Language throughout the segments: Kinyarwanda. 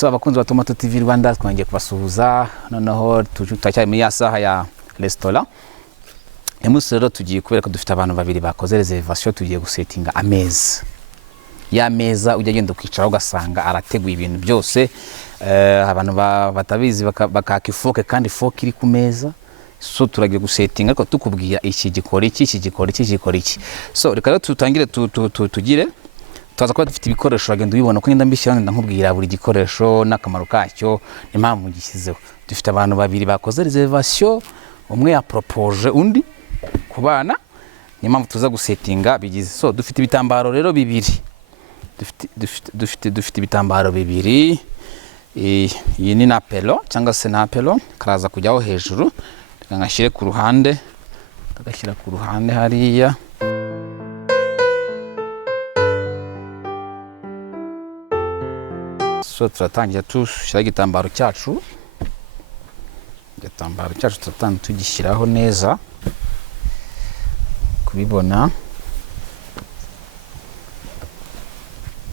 So abakunzi ba Tomato TV Rwanda twongeye kubasuhuza noneho turacyari muri ya saha ya restaurant. Emusi rero tugiye kubera ko dufite abantu babiri bakoze reservation, tugiye gusettinga ameza. Ya meza ujya genda kwicara ugasanga arateguye ibintu byose, abantu batabizi bakaka ifoke kandi ifoke iri ku meza. So turagiye gusettinga ariko tukubwira iki gikora iki. So reka rero tutangire tugire tuza kuba dufite ibikoresho agenda ubibona ko ngenda mbishyira nkubwira buri gikoresho n'akamaro kacyo n'impamvu gishyizeho. Dufite abantu babiri bakoze reservation, umwe ya propose undi kubana, n'impamvu tuza gusettinga bigize. So dufite ibitambaro rero bibiri, dufite ibitambaro bibiri. Iyi ni napelo cyangwa se napelo karaza kujyaho hejuru, ngashyire ku ruhande, tugashyira ku ruhande hariya. So turatangira tushyira igitambaro cyacu, turatangira tugishyiraho neza kubibona.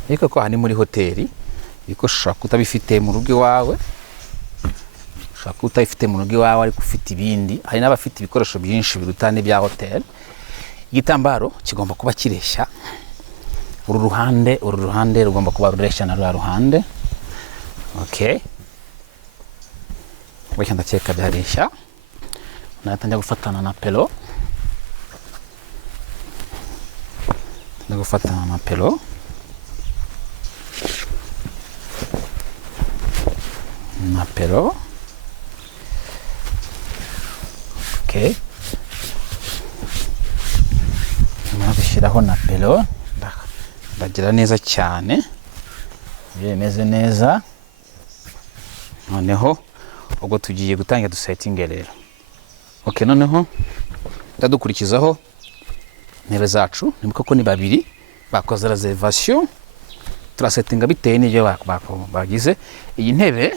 Ariko ko hani muri hoteli biko ushaka kutabifite mu rugo iwawe, ariko ufite ibindi. Hari n'abafite ibikoresho byinshi birutane bya hotel. Igitambaro kigomba kuba kireshya uru ruhande rugomba kuba rureshya na rwa ruhande. Okay, wenda ndakeka byareshya. Natangira gufatana na pelo, Okay, gushyiraho na pelo ndagira neza cyane, bimeze neza. Noneho ubwo tugiye gutangira dusettinge rero. Okay, noneho ndadukurikizaho intebe zacu. Nibuka ko ni babiri bakoze reservation, turasettinga biteye n'ibyo bagize. Iyi ntebe,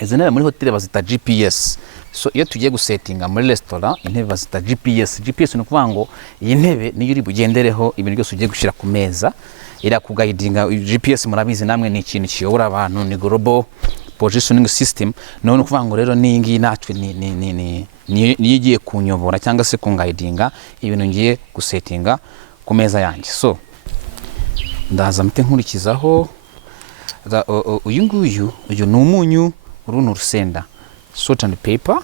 izi ntebe muri hotel bazita GPS. So iyo tugiye gusettinga muri restaurant, intebe bazita GPS ni ukuvuga ngo iyi ntebe niyo uri bugendereho ibintu byose ugiye gushyira ku meza, ira kuguidinga. GPS murabizi namwe ni ikintu kiyobora abantu, ni global positioning system. No ni ukuvuga ngo rero ningi natwe ni igiye kunyobora cyangwa se kunguidinga ibintu ngiye gusettinga ku meza yanjye. So ndaza mite nkurikizaho uyu ni umunyu, uru ni urusenda. Salt and pepper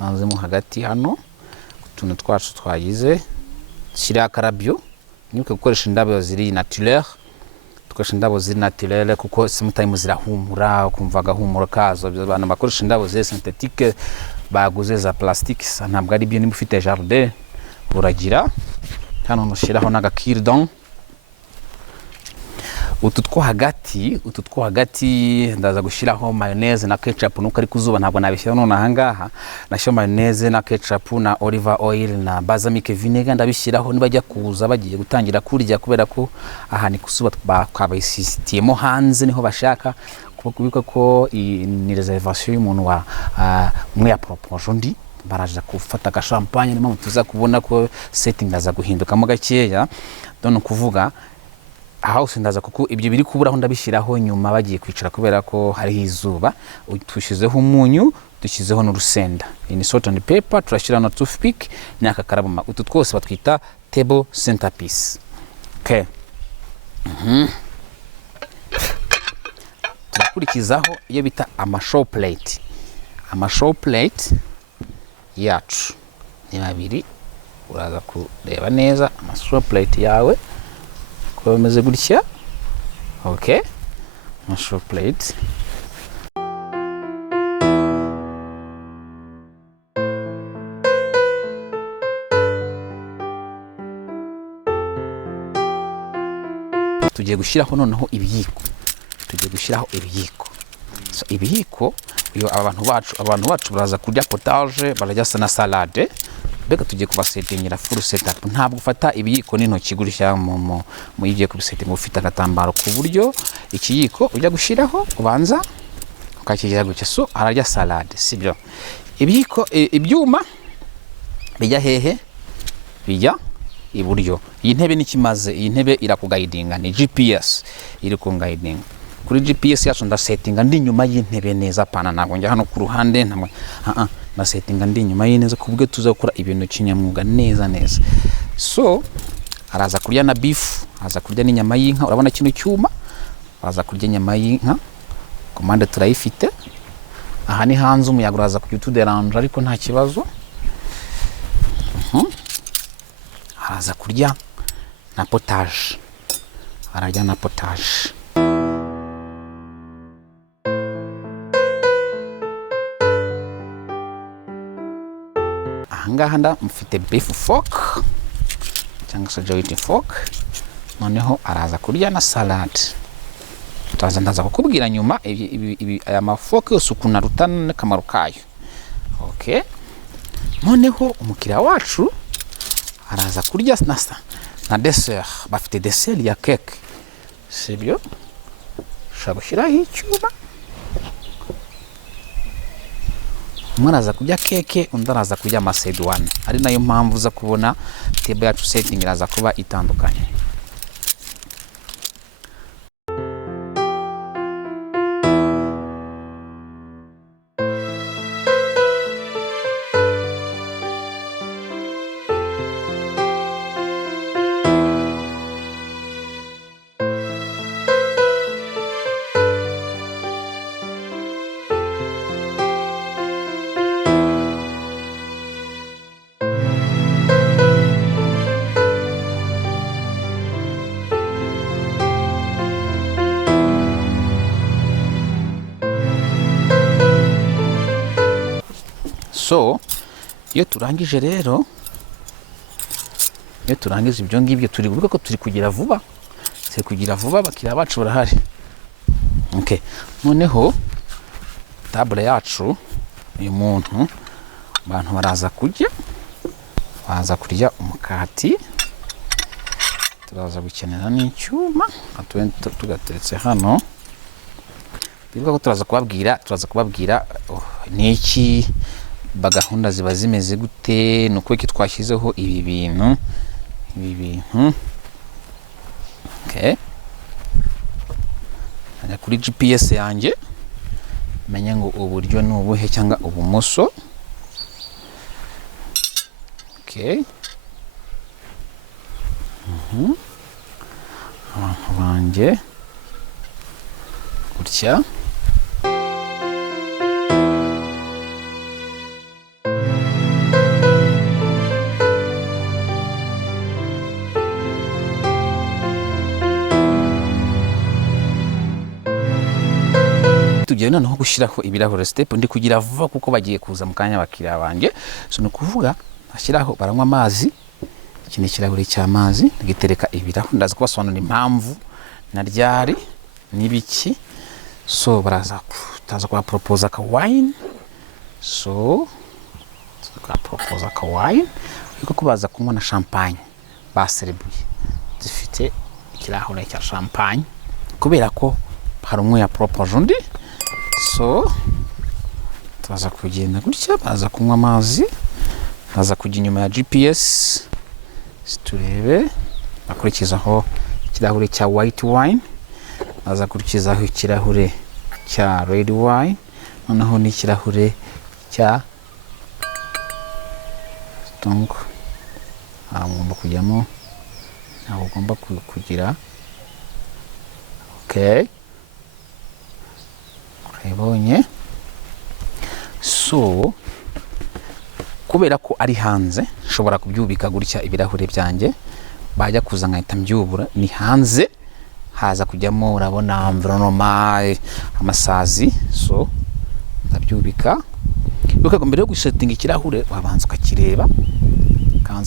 anzemo hagati hano utuntu twacu twagize. Shyira akarabyo, nibuke gukoresha indabo ziri naturel, kuko sometimes zirahumura ukumva agahumuro kazo. Abantu bakoresha indabo ziri synthetique baguze za plastique, ntabwo ari byo. Niba ufite jardin uragira hano mushyiraho n'agakirdan. Utu two hagati ndaza gushyiraho mayonnaise na ketchup, nuko ari kuzuba ntabwo nabishyira none ahangaha. Nashyira mayonnaise na ketchup na olive oil na balsamic vinegar ndabishyiraho nibajya kuza bagiye gutangira kurya, kubera ko aha ni kuzuba bakabisitiyemo hanze niho bashaka. Kubika ko ni reservation y'umuntu wa umwe ya propose undi, baraje gufata ka champagne. Niyo tuza kubona ko setting ndaza guhindukamo gakeya. Done kuvuga house ndaza kuko ibyo biri kuburaho ndabishyiraho nyuma bagiye kwicara, kubera ko hari izuba. Tushizeho umunyu, dushyizeho n'urusenda. Ni salt and pepper, turashyira na toothpick n'aka karabama. Utu twose batwita table centerpiece. Okay, turakurikizaho iyo bita amashow plate. Amashow plate yacu ni babiri, uraza kureba neza amashow plate yawe ko bameze gutya. Okay, amashow plate tugiye gushyiraho noneho ibiyiko. So ibiyiko iyo abantu bacu baraza kurya potage, barajya na salade. Beka tugiye kubasettingira full setup. Ntabwo ufata ibiyiko n'intoki gutya mu igiye kubisettinga, ufite agatambaro ku buryo ikiyiko ujya gushyiraho ubanza ukakigira gutya. So ararya salade, sibyo? Ibiyiko ibyuma bijya hehe? Bijya iburyo. Iyi ntebe nikimaze, iyi ntebe irakuguidinga, ni GPS iri kunguidinga. kuri GPS yacu ndasetinga ndi nyuma y'intebe neza pana ntabwo njya hano ku ruhande ntamwe ndasetinga ndi nyuma y'ineza kubwe tuzakora ibintu kinyamwuga neza. So araza kurya na beef, araza kurya n'inyama y'inka, urabona kino cyuma, araza kurya inyama y'inka, komande turayifite. Aha ni hanze umuyaga uraza kujya utuderanje ariko nta kibazo. Araza kurya na potage, ararya na potage. Ahangaha mfite beef fork cyangwa se joint fork, noneho araza kurya na salad. Ndaza kukubwira nyuma aya mafoke yose ukuntu arutana n'akamaro kayo. Okay, noneho umukiriya wacu araza kurya na dessert. Bafite dessert ya cake, sibyo? Ushaka gushyiraho icyuma, umwe araza kurya keke, undi araza kurya masedwane. Ari nayo mpamvu uza kubona table yacu setting iraza kuba itandukanye. So iyo turangije rero, iyo turangije ibyo ngibyo turi kuvuga ko turi kugira vuba, abakiriya bacu barahari. Okay, noneho table yacu uyu muntu abantu baraza kurya umukati. Turaza gukenera n'icyuma tugateretse hano. Bivuga ko turaza kubabwira niki bagahunda ziba zimeze gute, nuko iki twashyizeho ibi bintu. Okay, ajya kuri GPS yanjye menya ngo uburyo ni ubuhe cyangwa ubumoso. Okay, abantu banjye gutya. Tugiye noneho gushyiraho ibirahure. Step ndi kugira vuba kuko bagiye kuza mu kanya bakiriya banjye. So nukuvuga ashyiraho baranywa amazi, iki ni ikirahure cy'amazi, ngitereka ibirahure. Ndaza kubasobanurira impamvu na ryari n'ibiki. So taza kwa propose ka wine. So ka propose ka wine yuko kubaza kunywa na champagne baserebuye. Zifite ikirahure cya champagne kubera ko hari umwe ya propose undi. So tuza kugenda gutya, baza kunywa amazi, baza kujya inyuma ya GPS. Turebe bakurikizaho ikirahure cya white wine, baza kurikizaho ikirahure cya red wine, noneho n'ikirahure cya stonk. Ngomba kujyamo, ntabwo ugomba kugira. Okay, ibonye. So kubera ko ari hanze nshobora kubyubika gutya ibirahure byanjye, bajya kuza nkahita mbyubura. Ni hanze haza kujyamo, urabona environnement, amasazi. So ndabyubika. Yuko mbere yo gusettinga ikirahure wabanza ukakireba,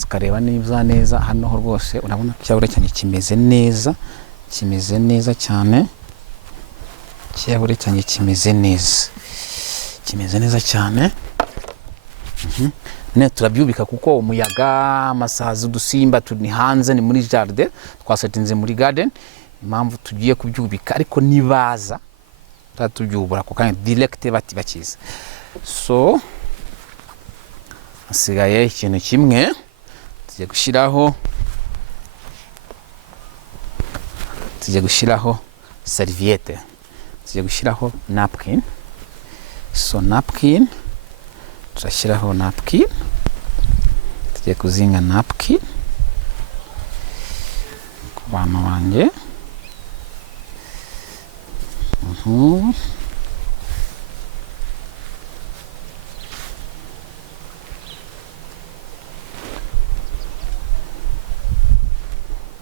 ukareba neza. Hano ho rwose urabona ikirahure cyanjye kimeze neza cyane. Ikirahure cyanjye kimeze neza cyane. Ne turabyubika kuko umuyaga, amasazi, udusimba turi hanze, ni muri jardin, twasetinze muri garden. Impamvu tugiye kubyubika ariko nibaza tatubyubura ko kandi direct bakiza. So asigaye ikintu kimwe tujye gushyiraho serviette. tugiye gushyiraho napkin. So napkin turashyiraho napkin, tugiye kuzinga napkin ku bantu banjye.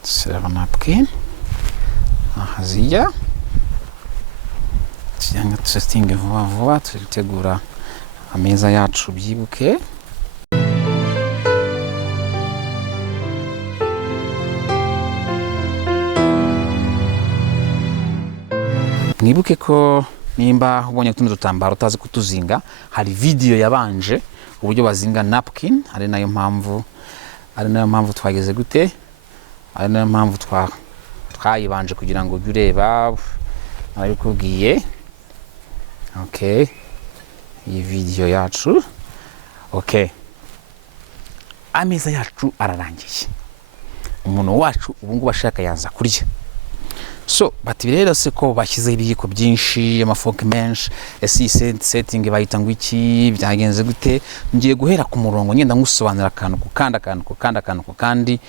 Shyiraho napkin ahazijya, cyangwa tusetinge vuba vuba turitegura ameza yacu byibuke. Mwibuke ko nimba ubonye tuno dutambaro utazi kutuzinga, hari video yabanje uburyo bazinga napkin, ari nayo mpamvu twageze gute, ari nayo mpamvu twayibanje kugira ngo ujye ureba nabikubwiye. Okay, iyi video yacu. Okay, ameza yacu ararangiye, umuntu wacu ubu ngubu ashaka yaza kurya. So bati rero se ko bashyize ibiyiko byinshi, amafoke menshi, ese setting bayita ngo iki, byagenze gute? Ngiye guhera ku murongo ngenda ngusobanura akantu ku kandi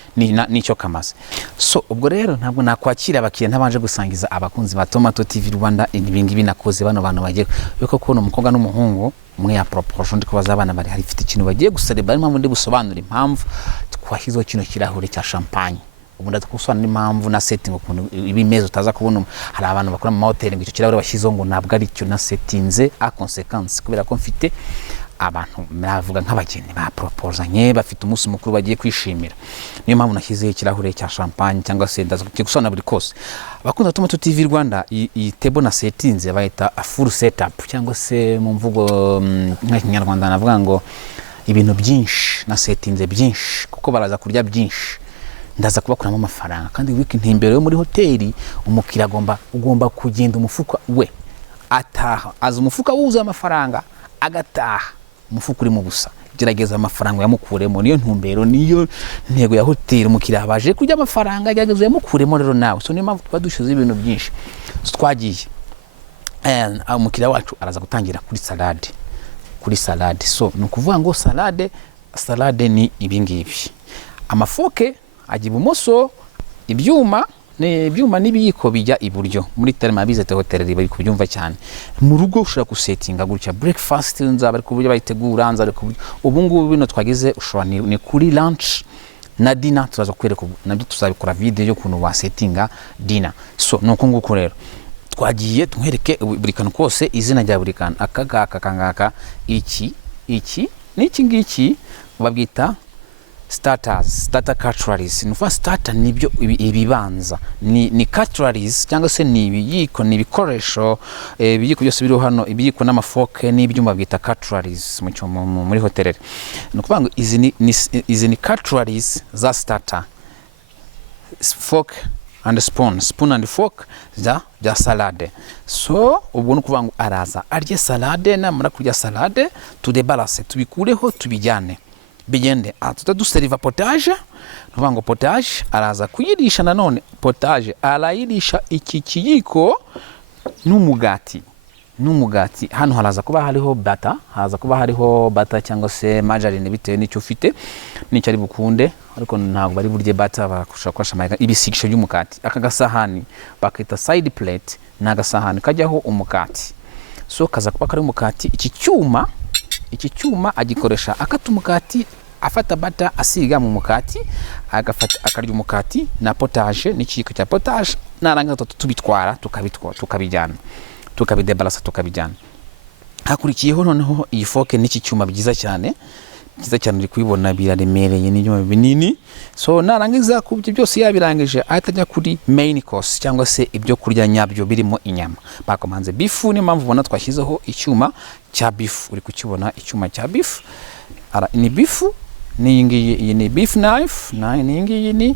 nicyo kamaze. So ubwo rero ntabwo nakwakira abakiriya ntabanje gusangiza abakunzi ba Tomato TV Rwanda ibingibi nakoze. Bano bantu bagiye yuko kubona umukobwa n'umuhungu umwe ya proportion ndi kubaza abana bari hari ifite ikintu bagiye gusereba, impamvu ndi gusobanura impamvu twashyizeho kino kirahure cya champagne. Ubundi tukusobanura impamvu na setting ukuntu ibimeze utaza kubona. Hari abantu bakora mu mahoteli ngo icyo kirahure bashyizeho ngo ntabwo ari cyo na settinze a consequence, kubera ko mfite abantu navuga nk'abageni ba proposanye bafite umunsi mukuru bagiye kwishimira. Niyo mpamvu nashyizeho ikirahure cya champagne cyangwa se ndaza gusobanura buri kose. Abakunda Tomato TV Rwanda, iyi table na settinze bayita a full setup, cyangwa se mu mvugo nk'ikinyarwanda navuga ngo ibintu byinshi na settinze byinshi, kuko baraza kurya byinshi. Ndaza kubakuramo amafaranga, kandi wiki ntimbere yo muri hoteli umukiriya ugomba kugenda umufuka we ataha aza umufuka wuzuye amafaranga agataha umufuka urimo gusa. Gerageza amafaranga yamukuremo, niyo ntumbero, niyo ntego ya hoteli. Umukiriya baje kurya amafaranga, gerageza yamukuremo rero nawe. So niyo mpamvu tuba dushize ibintu byinshi. So twagiye umukiriya wacu araza gutangira kuri salade. So ni ukuvuga ngo salade ni ibingibi. Amafoke ajya ibumoso, ibyuma n'ibiyiko bijya iburyo. Muri terima bizete hoteli bari kubyumva cyane. Mu rugo ushobora gusetinga gutya breakfast, nzaba ari kuburyo bayitegura, nzaba ari kuburyo. Ubu ngubu bino twageze ushobora ni kuri lunch na dinner, turaza kwereka nabyo tuzabikora video yo kuntu wasetinga dinner. So nuko nguko rero twagiye tumwereke buri kantu kose, izina rya buri kantu. Akangaka iki ngiki babwita starter cutleries. Nufa starter nibyo ibibanza, ni cutleries cyangwa se ni ibiyiko, ni ibikoresho ibiyiko byose biri hano, ibiyiko n'amafoke n'ibyuma bita cutleries muri hoteli. Nukuvuga ngo izi ni cutleries za starter, fork and spoon and fork za salade. So ubwo nukuvuga ngo araza arye salade, namara kurya salade tudebalance, tubikureho tubijyane bigende. Tutaduseriva potage, nuvuga ngo potage araza kuyirisha nanone. Potage arayirisha iki kiyiko n'umugati. Hano haraza kuba hariho butter cyangwa se margarine bitewe n'icyo ufite n'icyo ari bukunde, ariko ntabwo bari burye butter, bakoresha ibisigisho by'umukati. Aka gasahani bakita side plate, n'agasahani kajyaho umukati. So kaza kuba kari umukati. Iki cyuma agikoresha akata umukati, afata butter asiga mu mukati, akarya umukati na potage n'ikiyiko cya potage, narangiza tubitwara tukabijyana, tukabidebalasa tukabijyana. Hakurikiyeho noneho iyi foke n'iki cyuma byiza cyane uri kubibona biraremereye n'ibyuma binini. So narangiza kubyo byose yabirangije ahita ajya kuri main course, cyangwa se ibyo kurya nyabyo birimo inyama. Bakomanze beef, ni mpamvu ubona twashyizeho icyuma cya beef. Uri kukibona icyuma cya beef, ni beef, iyi ni beef knife, na iyi ni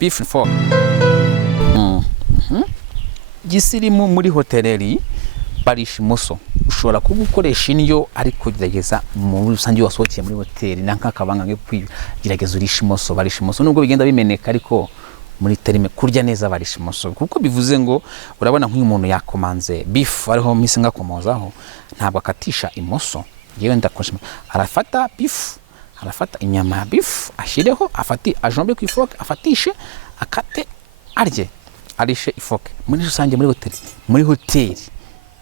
beef fork. Gisirimu muri hoteli barisha imoso. Ushobora kugukoresha indyo, ariko gerageza mu rusange wasohokeye muri hoteli na nk'akabanga nko kwigerageza urisha imoso. Barisha imoso nubwo bigenda bimeneka, ariko muri terime kurya neza barisha imoso, kuko bivuze ngo urabona nk'uyu muntu yakomanze beef ariho mise ngakomozaho ntabwo akatisha imoso. Yewe ndakoresha arafata beef, arafata inyama ya beef ashireho, afati ajombe ku ifoke, afatishe akate arye arishe ifoke. Muri rusange muri hoteli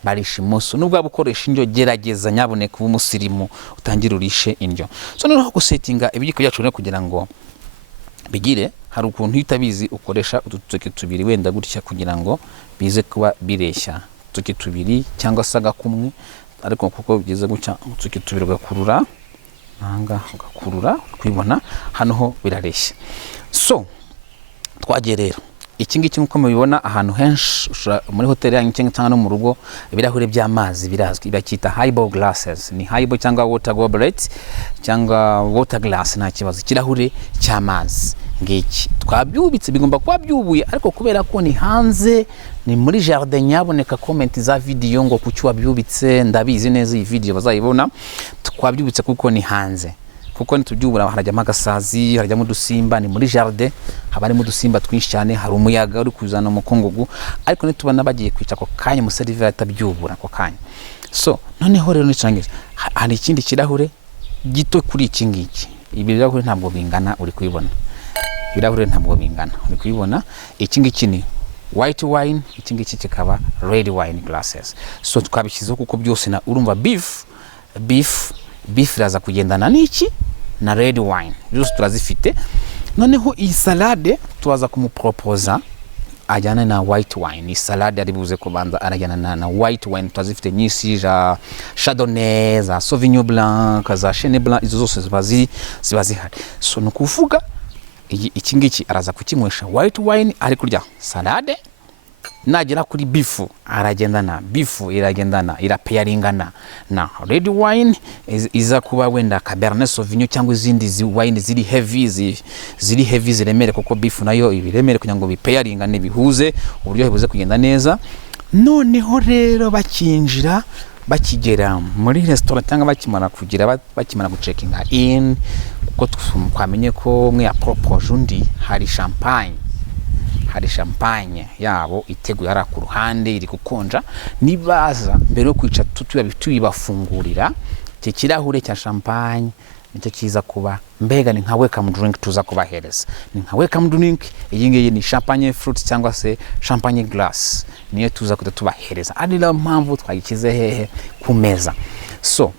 barisha imoso, nubwo abukoresha indyo gerageza nyaboneka ubu musirimu utangira urishe indyo. So noneho gusetinga ibigiko byacu rero kugira ngo bigire, hari ukuntu utabizi ukoresha ututoke tubiri wenda gutya kugira ngo bize kuba bireshya, ututoke tubiri cyangwa se agakumwe, ariko kuko bigeze gutya ututoke tubiri ugakurura nanga ugakurura kwibona hano ho birareshya. So twagiye rero iki ngiki nkuko mubibona ahantu henshi muri hoteli yanyu cyangwa no mu rugo, ibirahure by'amazi birazwi, bakita highball glasses. Ni highball cyangwa water goblet cyangwa water glass, nta kibazo, ikirahure cy'amazi ngiki. Twabyubitse bigomba kuba byubuye, ariko kubera ko ni hanze, ni muri jardin, nyaboneka comment za video ngo kuki wabyubitse, ndabizi neza iyi video bazayibona. Twabyubitse kuko ni hanze, kuko nitubyubura harajyamo agasazi, harajyamo udusimba, ni muri jardin, haba harimo udusimba twinshi cyane, hari umuyaga uri kuzana umukungugu, ariko nitubana bagiye kwica ako kanya mu seriveri atabyubura ako kanya. So noneho rero nicangiza hari ikindi kirahure gito kuri iki ngiki. Ibi birahure ntabwo bingana, uri kubibona, ibirahure ntabwo bingana, uri kubibona. Iki ngiki ni white wine, iki ngiki kikaba red wine glasses. So twabishyizeho kuko byose na urumva beef iraza kugendana n'iki na red wine, byose turazifite. Noneho iyi salade tuwaza kumupropoza ajyana na white wine. Iyi salade ari buze kubanza arajyana na white wine, turazifite nyinshi za chardonnay, za sauvignon blanc, za chenin blanc, izo zose ziba zihari. So nukuvuga iki ngiki araza kukinywesha white wine ari kurya salade, nagera kuri beef aragendana, beef iragendana irapeyaringana na red wine, iza kuba wenda cabernet sauvignon cyangwa izindi wine ziri heavy ziremere, kuko beef nayo ibiremere kugira ngo bipeyaringane bihuze uburyo buze kugenda neza. Noneho rero bakinjira bakigera muri restaurant cyangwa bakimara gucekinga in, kuko twamenye ko mwe ya propose undi hari champagne yabo iteguye ara ku ruhande iri gukonja. Nibaza mbere yo kwica tuyibafungurira iki kirahure cya champagne nicyo kiza kuba mbega ni nka welcome drink tuza kubahereza, ni nka welcome drink. Iyi ngiyi ni champagne fruit cyangwa se champagne glass, niyo tuza kutubahereza, ari la mpamvu twagikize hehe ku meza. So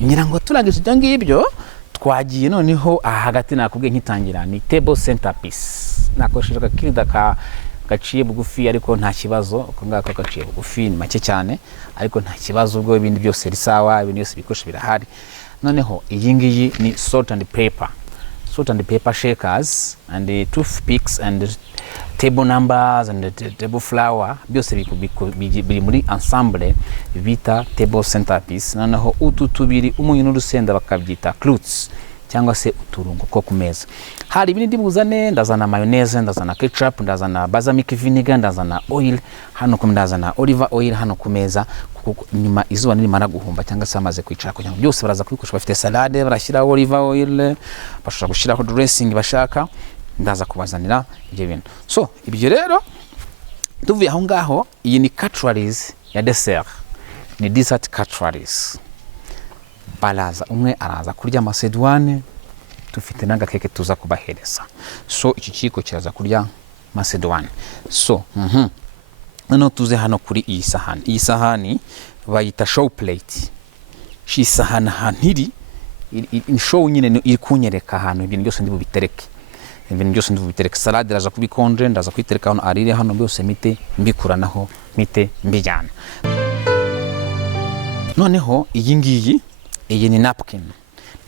nyirango turangije ibyo ngibyo twagiye noneho hagati nakubwiye nkitangira ni table centerpiece. Nakoresheje akakirida gaciye bugufi, ariko nta kibazo, uko ngako gaciye bugufi ni make cyane, ariko nta kibazo, ubwo ibindi byose risawa, ibindi byose bikoresho birahari. Noneho iyi ngiyi ni salt and pepper shakers and the toothpicks and table numbers and the table flower, byose biri muri ensemble bita table centerpiece. Noneho utu tubiri umunyu n'urusenda bakabyita cloutes cyangwa se uturungo ko ku meza. Hari ibindi buzane, ndazana mayonnaise, ndazana ketchup, ndazana balsamic vinegar, ndazana oil hano, ndazana olive oil hano ku meza, kuko nyuma izuba nirimara guhumba cyangwa se amaze kwicara kugira ngo byose baraza kubikoresha. Bafite salade barashyira olive oil, bashaka gushyiraho dressing bashaka, ndaza kubazanira ibyo bintu. So ibyo rero tuvuye aho ngaho, iyi ni cutleries ya dessert, ni dessert cutleries. Balaza umwe araza kurya macedwane, tufite n'agakeke tuza kubahereza. So iki kiko kiraza kurya macedwane. So noneho tuze hano kuri iyi sahani. Iyi sahani bayita show plate. Shi sahani hantiri show nyine iri kunyereka ahantu ibintu byose ndi bubitereke. Salade iraza kubikonje, ndaza kwitereka hano arire hano, byose mite mbikuranaho, mite mbijyana. Noneho iyi ngiyi ni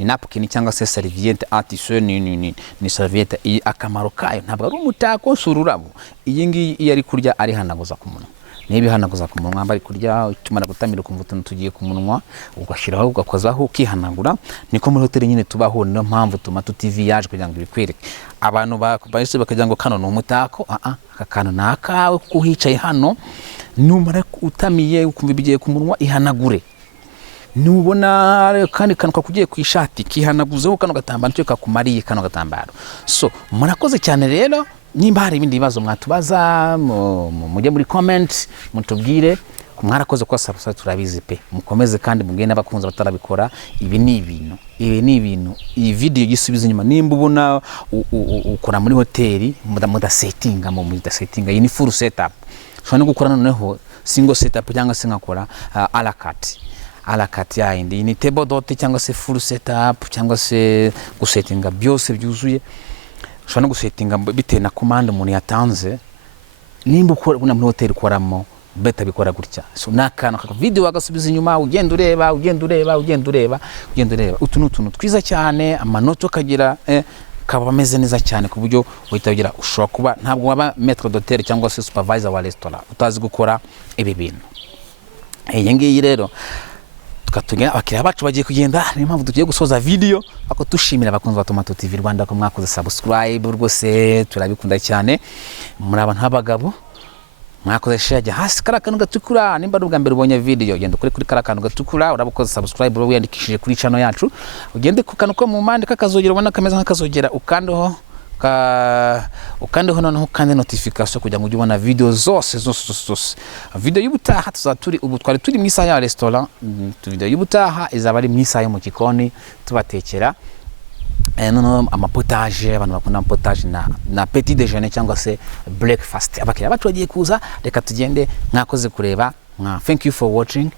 napkin cyangwa se serviette atise, ni serviette. Iyi akamaro kayo ntabwo ari umutako sururabo. Iyi ngiyi iyo ari kurya ari hanaguza ku munwa, niba hanaguza ku munwa bari kurya, tumara gutamira kumva utuntu tugiye ku munwa, ugashyiraho ugakozaho ukihanagura. Niko muri hoteli nyine tubaho, niyo mpamvu tuma TV yaje kugira ngo bikwereke abantu bahise bakagira ngo kano ni umutako. Aka kantu nakawe kuko hicaye hano, numara utamiye ukumva bigiye ku munwa ihanagure. Nubona kandi kantu kakugiye ku ishati kihanaguzeho kano gatambaro cyo kakumariye kano gatambaro. So murakoze cyane rero, nimba hari ibindi bibazo mwatubaza mujye muri comment mutubwire. Mwarakoze kwa subscribe turabizi pe, mukomeze kandi mugende abakunze batarabikora. Ibi ni ibintu iyi video gisubiza inyuma. Nimba ubona ukora muri hoteli mudasetinga iyi ni full setup. Ushobora no gukora noneho single setup cyangwa se ngakora à la carte yindi ni table dot cyangwa se full setup cyangwa se gusetinga byose byuzuye. Ushobora no gusetinga bitewe na command umuntu yatanze. Nimba ukora muri hoteli ukoramo beta bikora gutya. So nakana video wagasubiza inyuma ugenda ureba utuntu twiza cyane, amanoto kagira kaba ameze neza cyane ku buryo uhita ugira ushobora kuba ntabwo waba maître d'hôtel cyangwa se supervisor wa restaurant utazi gukora ibi bintu. Iyi ngiyi rero tukatugira abakiriya bacu bagiye kugenda, niyo mpamvu tugiye gusoza video ako tushimira abakunzi ba Tomato TV Rwanda ko mwakoze subscribe rwose turabikunda cyane. Muri abantu b'abagabo mwakoze share hasi karakanu gatukura. Nimba ubwa mbere ubonye video genda kuri karakanu gatukura urabukoze subscribe uro wiyandikishije kuri channel yacu, ugende ku kantu ko mu mpande kakazogera ubona kameze nk'akazogera ukandeho noneho kandi notification kugira ngo ujye ubona video zose. Video y'ubutaha tuzaturi ubu twari turi mu isaha ya restaurant, video y'ubutaha izaba ari mu isaha yo mu gikoni tubatekera noneho amapotage. Abantu bakunda amapotage na petit déjeuner cyangwa se breakfast. Abakiriya bacu bagiye kuza, reka tugende. Mwakoze kureba. Thank you for watching.